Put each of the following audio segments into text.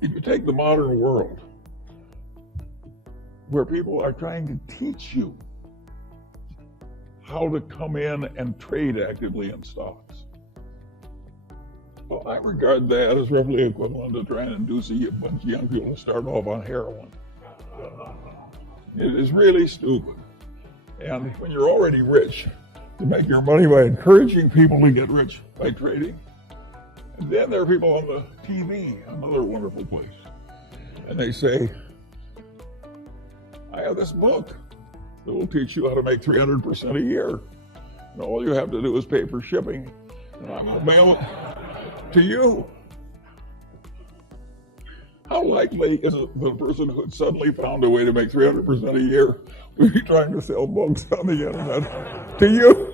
if you take the modern world, where people are trying to teach you how to come in and trade actively in stocks, well, I regard that as roughly equivalent to trying to induce a bunch of young people to start off on heroin. It is really stupid. And when you're already rich, to make your money by encouraging people to get rich by trading. And then there are people on the TV, another wonderful place, and they say, I have this book that will teach you how to make 300% a year. And all you have to do is pay for shipping, and I'm going to mail it to you. How likely is it that a person who had suddenly found a way to make 300% a year would be trying to sell books on the internet to you?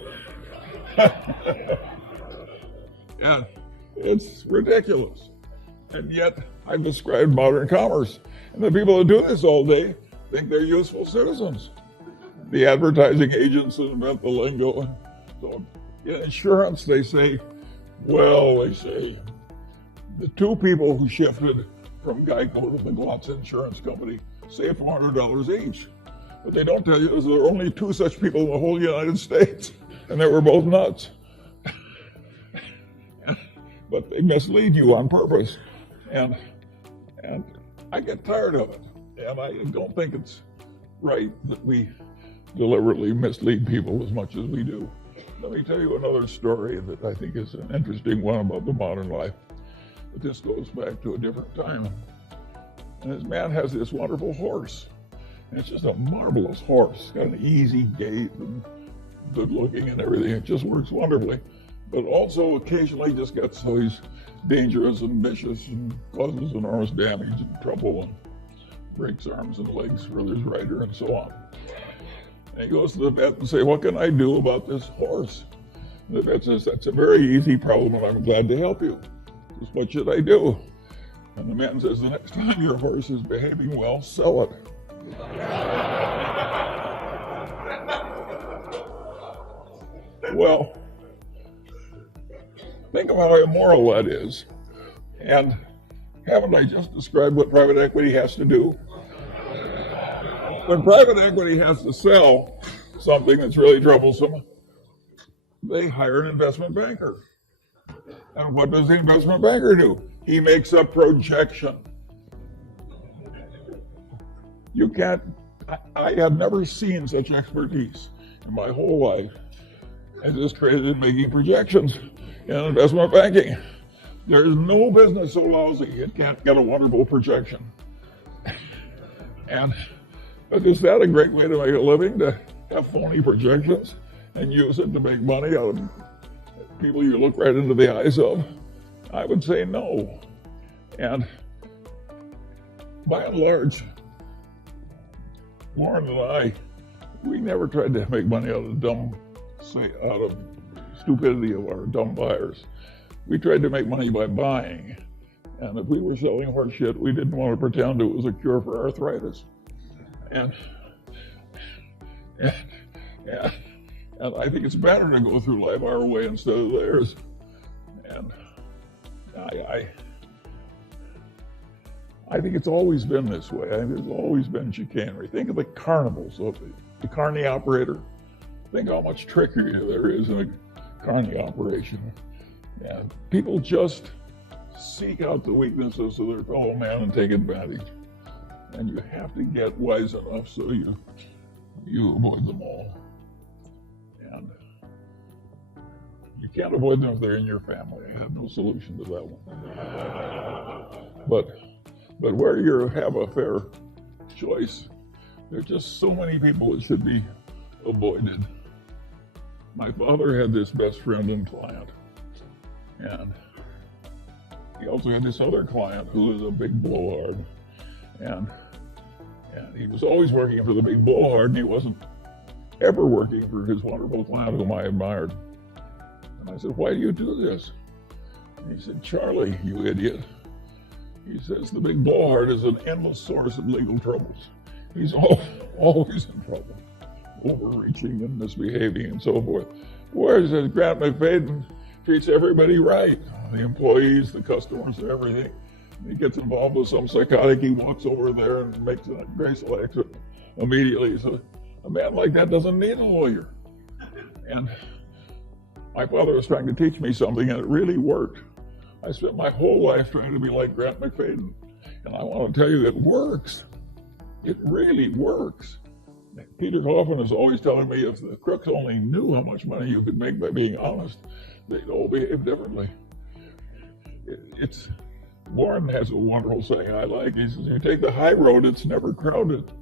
Yeah, it's ridiculous. And yet, I've described modern commerce. And the people who do this all day think they're useful citizens. The advertising agents invent the lingo. So in insurance, they say, the two people who shifted from Geico to the Glotz Insurance Company saved $400 each. But they don't tell you there are only two such people in the whole United States, and they were both nuts. But they mislead you on purpose. And I get tired of it. And I don't think it's right that we deliberately mislead people as much as we do. Let me tell you another story that I think is an interesting one about the modern life. But this goes back to a different time. And this man has this wonderful horse. And it's just a marvelous horse. It's got an easy gait and good looking and everything. It just works wonderfully. But also occasionally just gets so he's dangerous and vicious and causes enormous damage and trouble and breaks arms and legs for his rider and so on. And he goes to the vet and says, what can I do about this horse? And the vet says, that's a very easy problem and I'm glad to help you. Just what should I do? And the man says, the next time your horse is behaving well, sell it. Well, think of how immoral that is. And haven't I just described what private equity has to do? When private equity has to sell something that's really troublesome, they hire an investment banker. And what does the investment banker do? He makes a projection. You can't, I have never seen such expertise in my whole life as is traded in making projections in investment banking. There's no business so lousy it can't get a wonderful projection. And is that a great way to make a living, to have phony projections and use it to make money out of people you look right into the eyes of? I would say no. And by and large, Warren and I, we never tried to make money out of stupidity of our dumb buyers. We tried to make money by buying. And if we were selling horse shit, we didn't want to pretend it was a cure for arthritis. And I think it's better to go through life our way instead of theirs. And I think it's always been this way. I think there's always been chicanery. Think of the carnivals, the carny operator. Think how much trickery there is in a carny operation. And people just seek out the weaknesses of their fellow man and take advantage. And you have to get wise enough so you avoid them all. And you can't avoid them if they're in your family. I have no solution to that one. But where you have a fair choice, there's just so many people that should be avoided. My father had this best friend and client, and he also had this other client who was a big blowhard, and he was always working for the big blowhard, and he wasn't ever working for his wonderful client whom I admired. And I said, why do you do this? And he said, Charlie, you idiot. He says, the big blowhard is an endless source of legal troubles. He's always in trouble, overreaching and misbehaving and so forth. Whereas Grant McFadden treats everybody right, the employees, the customers, everything. He gets involved with some psychotic. He walks over there and makes a graceful exit immediately. So a man like that doesn't need a lawyer. And my father was trying to teach me something, and it really worked. I spent my whole life trying to be like Grant McFadden, and I want to tell you, it works. It really works. Peter Coffin is always telling me if the crooks only knew how much money you could make by being honest, they'd all behave differently. Warren has a wonderful saying I like. He says, you take the high road, it's never crowded.